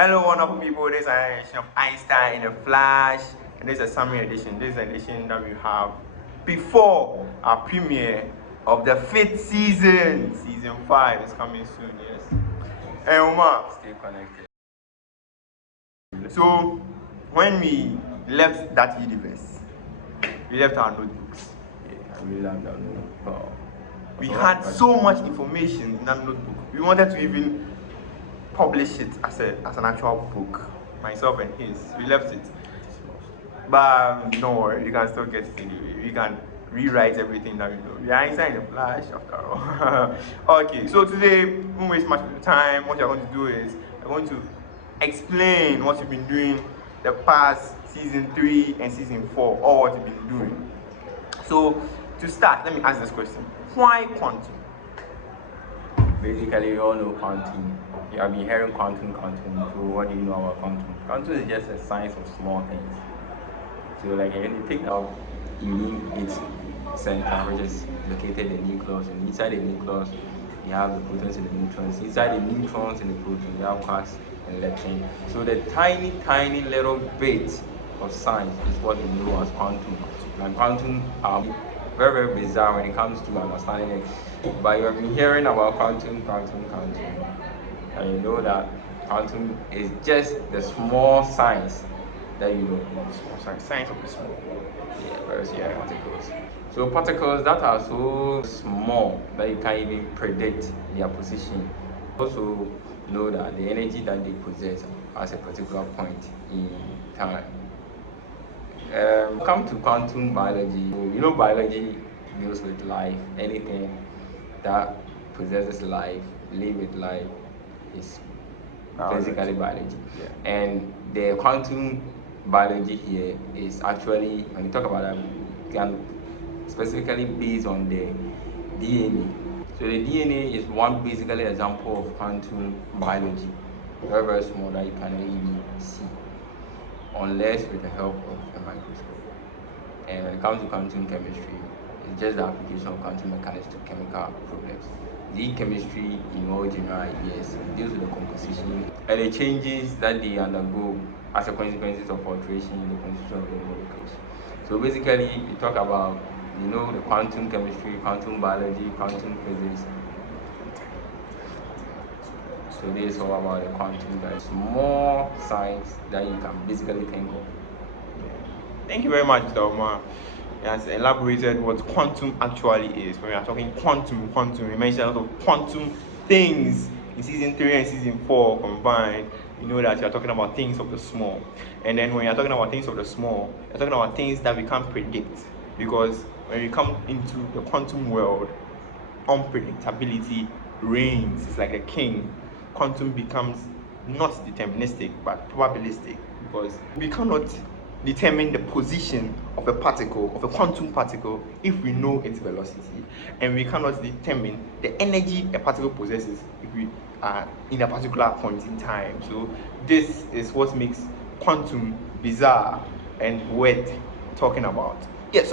Hello, wonderful people. This is an edition of Einstein in a Flash, and this is a summary edition. This is an edition that we have before our premiere of the fifth season. Season 5 is coming soon, yes. Hey, Omar, stay connected. So, when we left that universe, we left our notebooks. Yeah, I really love that notebook. Wow. We had so much information in that notebook. We wanted to even publish it as an actual book, myself and his. We left it, but no worry, you can still get it anyway. We can rewrite everything that we know. We are inside the Flash after all. Okay, so today we won't waste much of the time. What you're going to do is I'm going to explain what you've been doing the past season 3 and season 4, or what you've been doing. So to start, let me ask this question: why quantum? Basically, we all know quantum. You have been hearing quantum. So, what do you know about quantum? Quantum is just a science of small things. So, like when you take out, you need its center, which is located in the nucleus, and inside the nucleus, you have the protons and the neutrons. Inside the neutrons and the protons, you have quarks and electrons. So, the tiny little bit of science is what we know as quantum. And quantum very bizarre when it comes to understanding it. But you have been hearing about quantum, and you know that quantum is just the small science that you know. Small science of the small. Yeah, very small particles. So particles that are so small that you can't even predict their position. Also know that the energy that they possess at a particular point in time. Come to quantum biology. You know, biology deals with life. Anything that possesses life, live with life, is basically biology. Yeah. And the quantum biology here is actually, when you talk about that, can specifically based on the DNA. So the DNA is one basically example of quantum biology. Very small that you cannot even see, unless with the help of a microscope. And when it comes to quantum chemistry, it's just the application of quantum mechanics to chemical problems. The chemistry, in all general ideas, deals with the composition and the changes that they undergo as a consequence of alteration in the constitution of the molecules. So basically, we talk about, the quantum chemistry, quantum biology, quantum physics. So this is all about the quantum, that is more science that you can basically think of. Thank you very much, Mr. Omar. He has elaborated what quantum actually is. When we are talking quantum, we mentioned a lot of quantum things in season 3 and season 4 combined. You know that you're talking about things of the small. And then when you're talking about things of the small, you're talking about things that we can't predict. Because when we come into the quantum world, unpredictability reigns. It's like a king. Quantum becomes not deterministic but probabilistic, because we cannot determine the position of a particle, of a quantum particle, if we know its velocity, and we cannot determine the energy a particle possesses if we are in a particular point in time. So this is what makes quantum bizarre and worth talking about. Yes.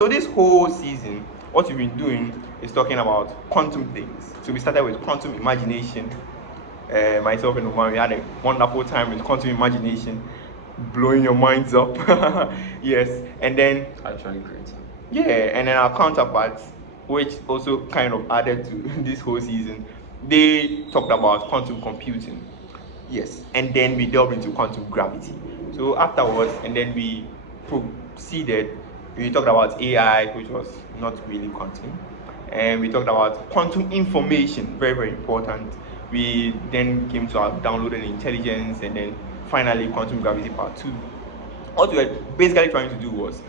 So this whole season, what we've been doing is talking about quantum things. So we started with quantum imagination. Myself and Omar, we had a wonderful time with quantum imagination, blowing your minds up. Yes, and then Actually creating. Yeah, and then our counterparts, which also kind of added to this whole season, they talked about quantum computing. Yes, and then we delved into quantum gravity. So afterwards, and then we proceeded, we talked about AI, which was not really quantum, and we talked about quantum information, very important. We then came to our downloaded intelligence, and then finally quantum gravity part 2. What we were basically trying to do was,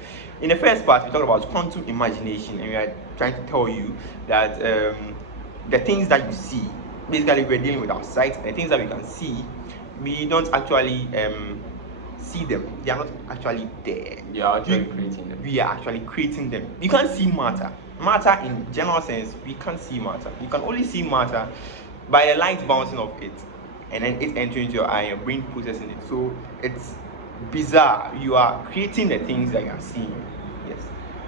in the first part we talked about quantum imagination, and we are trying to tell you that the things that you see, basically we're dealing with our sight, and the things that we can see, we don't actually see them. They are not actually there. We are actually creating them. We are actually creating them. You can't see matter. Matter in general sense, we can't see matter. You can only see matter by the light bouncing off it, and then it entering into your eye, your brain processing it. So it's bizarre. You are creating the things that you are seeing. Yes.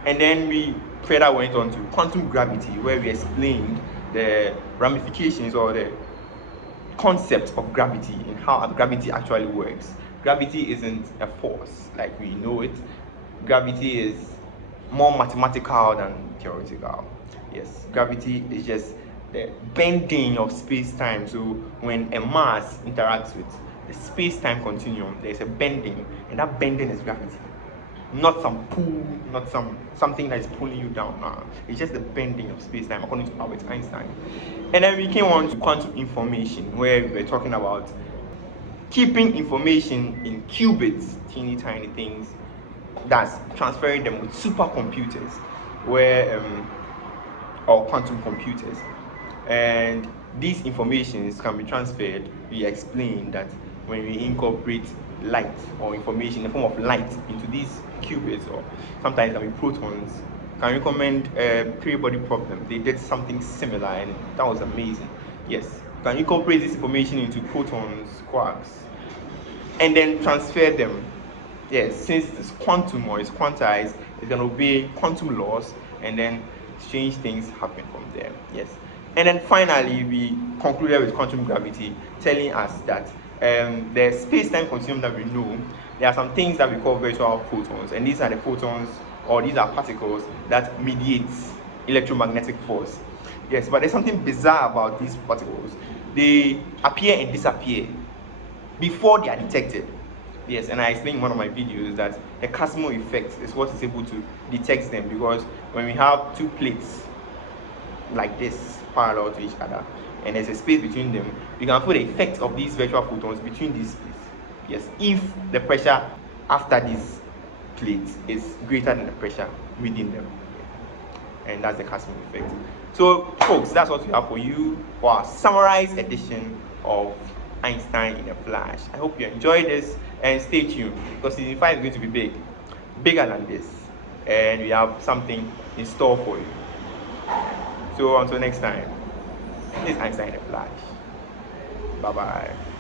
And then we further went on to quantum gravity, where we explained the ramifications or the concept of gravity and how gravity actually works. Gravity isn't a force like we know it. Gravity is more mathematical than theoretical. Yes, gravity is just the bending of space-time. So when a mass interacts with the space-time continuum, there's a bending, and that bending is gravity. Not some pull, not something that is pulling you down. Nah, it's just the bending of space-time according to Albert Einstein. And then we came on to quantum information, where we were talking about keeping information in qubits, teeny tiny things, that's transferring them with supercomputers, where or quantum computers, and these informations can be transferred. We explained that when we incorporate light or information in the form of light into these qubits, or sometimes there will be protons. Can you recommend a three-body problem? They did something similar, and that was amazing. Yes, can you incorporate this information into protons, quarks, and then transfer them. Yes, since it's quantum or it's quantized, it's going to obey quantum laws, and then strange things happen from there. Yes. And then finally, we concluded with quantum gravity, telling us that the space-time continuum that we know, there are some things that we call virtual photons, and these are the photons, or these are particles that mediate electromagnetic force. Yes, but there's something bizarre about these particles. They appear and disappear before they are detected. Yes, and I explained in one of my videos that the Casimir effect is what is able to detect them, because when we have two plates like this parallel to each other and there's a space between them, we can feel the effect of these virtual photons between these space. Yes, if the pressure after these plates is greater than the pressure within them, and that's the Casimir effect. So, folks, that's what we have for you for our summarized edition of Einstein in a Flash. I hope you enjoyed this, and stay tuned because season 5 is going to be big, bigger than this, and we have something in store for you. So, until next time, this is Einstein in a Flash. Bye bye.